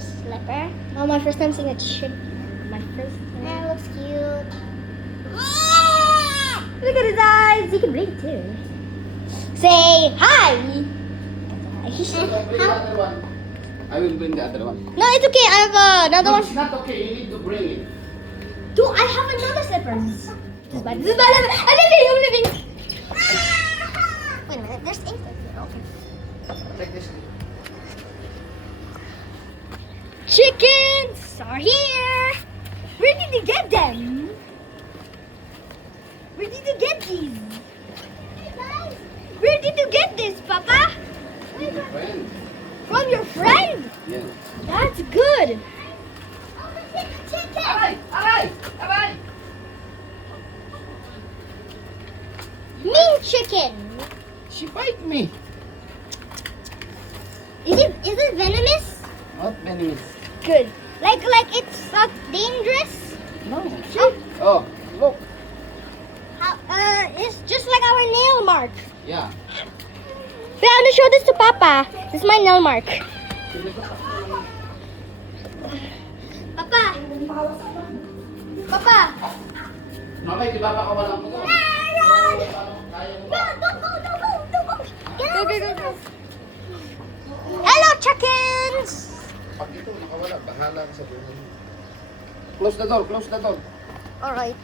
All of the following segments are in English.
slipper. Oh, my first time seeing a chick. My first time. That looks cute. Look at his eyes. He can blink too. Say hi. Bring the other one. I will bring the other one. No, it's okay. I have another No, one. it's not okay. You need to bring it. Do I have another slippers? This is bad. This is bad. I'm leaving. I'm leaving. Wait a minute, there's ink right here. Okay. Take this. Chickens are here. Where did you get them? Where did you get these? Where did you get this, Papa? Friend. From your friend? Yeah. That's good. Aray! Aray! Aray! Mean chicken. She bite me. Is it venomous? Not venomous. Good. Like it's not dangerous? No. Oh, look. It's just like our nail mark. Yeah. Wait, I'm gonna show this to Papa. This is my nail mark. Papa. Papa. Mamay, di ba baka walang puto? Run! Kaya mo Run! ba? Go, go, go, go. Hello, chickens! Pag ito nakawala, bahala ka sa buhay mo. Close the door, close the door. Alright.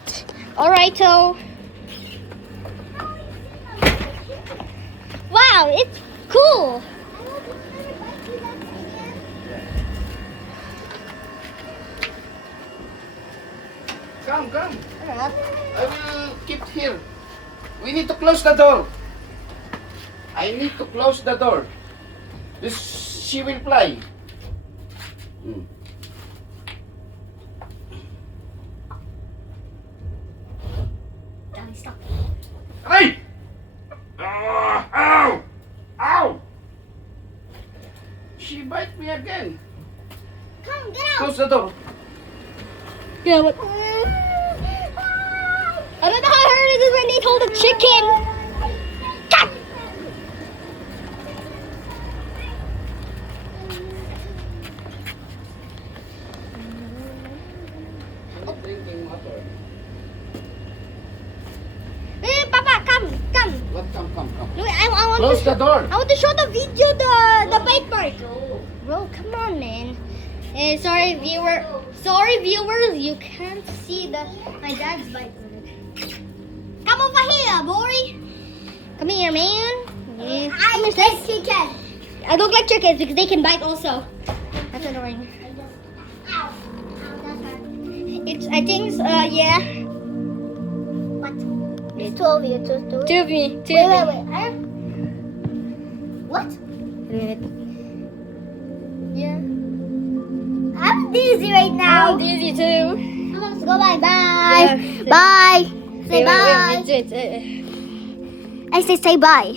Alright, so. Wow, it's cool. Come, come. I will keep here. We need to close the door. I need to close the door. This, she will fly. Hmm. Daddy, stop. Hey! Ow! Ow! She bite me again. Come, get out. Close the door. Yeah, what? I don't know how hard it is when they hold a chicken. Cut! I'm not drinking water. Papa, come, come. What? Come. Look, I want Close to the door. I want to show the video, the bite mark. Bro, come on, man. Sorry, viewers, you can't see my dad's bite mark. Come over here, boy. Come here, man. Yeah. I like chicken. I don't like chickens because they can bite also. That's annoying. Ow. Ow, that's hard. It's, I think, yeah. What? There's two of you. Two. Two of me. Two Wait. of me. What? Yeah. I'm dizzy right now. I'm dizzy too. Let's go bye. Bye. Yeah. Bye. Say Wait, bye. wait. I say bye.